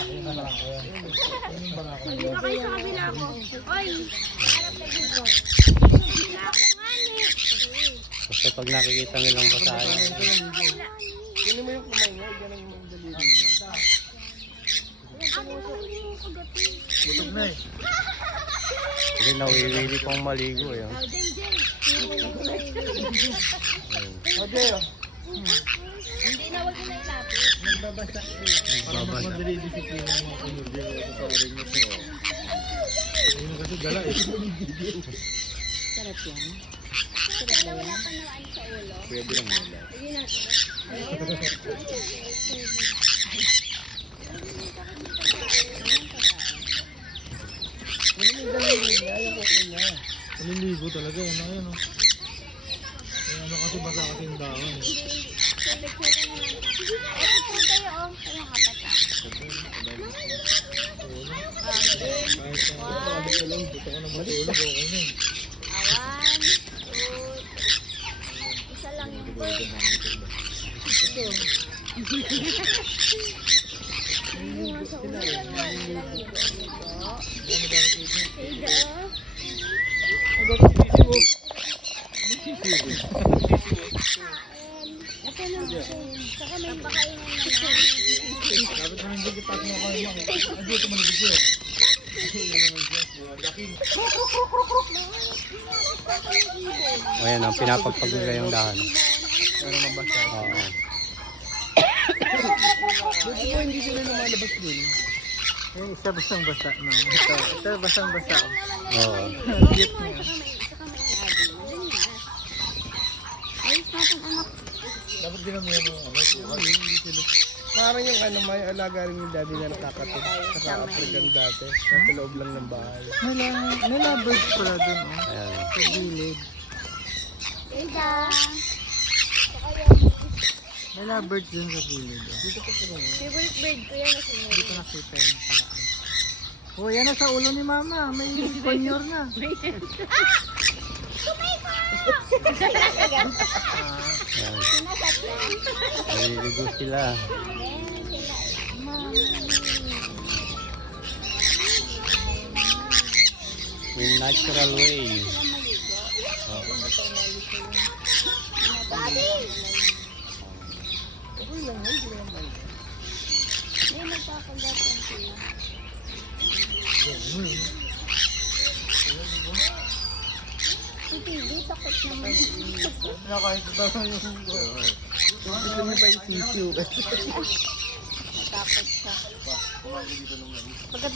Hindi na kayo sa kabila ko. Oy! Harap na dito. Kabila ko nga eh. Basta pag nakikita nilang basahin. Kunin mo yung kumay nga, ganun yung daliri. Butog na eh. Hindi, nawiwili pang maligo eh. Oh, Jenjen. Okay, oh. Hindi na, wag mo na ilapit. Nagbabasa. Para mas madali disiplina mo kung hindi ako sa orin mo po. Ayun kasi gala eh. Sarap yan. Sarap na wala pa nawaan sa ulo. Pwede lang nila. Ayun na. Kunin mo yung daliri niya, yung kuko niya. Naliligo talaga yun. Ayun oh. Ano kasi basa kasi yung dahon. Kahit sa lang, dito ka na matulog, okay na. Isa lang yung bird. Saka may pakainan naman. Dapat naman hindi kita mo kayo. Adi, ito manibigyo. Ayan ang pinapagpag nila yung dahan. Para mabasa. Oo. Buti ko hindi sila lumalabas dun. Yung isa basang basa, no? Ito basang basa. Oo. Cute niya. Ayos natin anak. Dapat dinamihan mo yung ano. Hindi sila. Parang yung ano, may alaga rin yung daddy na nakakatid. Sa African dati. Nasa loob lang ng bahay. May lovebirds pala dun, oh. Ayan. Sa gilid. Ida. May lovebirds dun sa gilid. Oh. Dito ko pala. Favorite bird ko yan kasi Dito nakita yung paraan. Oh, yan na sa ulo ni mama. May conyor na. Ayan. Naliligo sila. In natural way. Oo. Okay lang, hindi naman. May magpapagatan sila. Pipili, takot naman. Kahit ito yung... Gusto niya pa isisiw. Matakot siya. Pagka